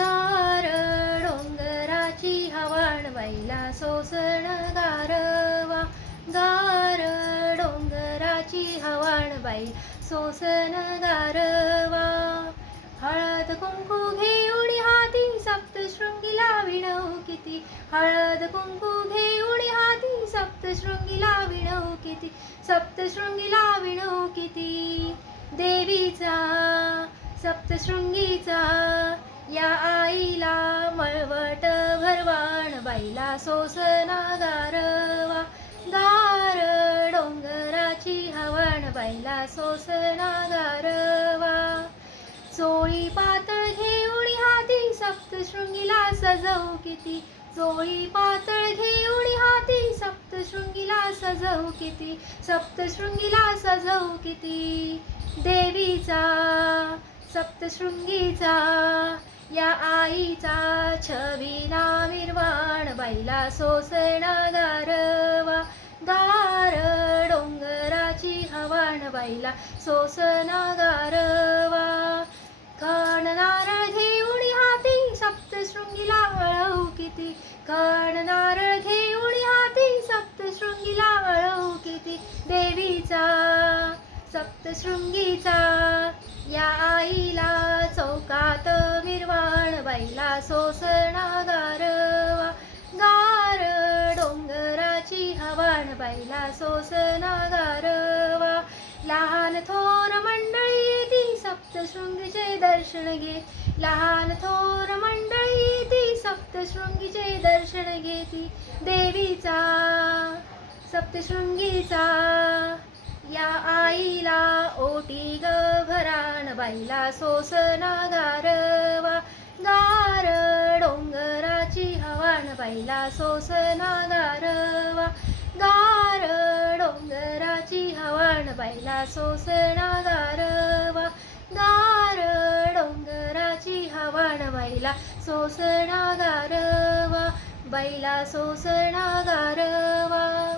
गार डोंगराची हवाण बाईला सोसण गारवा. गार डोंगराची हवाण बाई सोसण गारवा. हळद कुंकू घेऊन हाती सप्तशृंगीला विणव किती. हळद कुंकू घेऊन हाती सप्तशृंगीला विणव किती. सप्तशृंगीला विणव किती. देवीचा सप्तशृंगीचा या आईला मळवट भरवाण बाईला सोसना गारवा. गार डोंगराची हवाण बाईला सोसना गारवा. चोळी पातळ घेऊन हाती सप्तशृंगीला सजवू किती. चोळी पातळ घेऊन हाती सप्तशृंगीला सजवू किती. सप्तशृंगीला सजवू किती. देवीचा सप्तशृंगीचा या आईचा छबिना निर्वाण बाईला सोसना गारवा. गार डोंगराची हवाण बाईला सोसना गारवा. खण नारळ घेऊन हाती सप्तशृंगीला अळवू किती. खण नारळ घेऊन हाती सप्तशृंगीला अळवू किती. देवीचा सप्तशृंगीचा या आईला चौकात विरवाण बाईला सोसना गारवा. गार डोंगराची हवाण बाईला सोसना गारवा. लहान थोर मंडळी येती सप्तशृंगीचे दर्शन घेत. लहान थोर मंडळी येती सप्तशृंगीचे दर्शन घेती. देवीचा सप्तशृंगीचा या आईला ओटी भराण बाईला सोसना गारवा. गार डोंगराची हवाण बाईला सोसना गारवा. गार डोंगराची हवाण बाईला सोसना गारवा. गार डोंगराची हवाण बाईला सोसना गारवा. बाईला सोसना गारवा.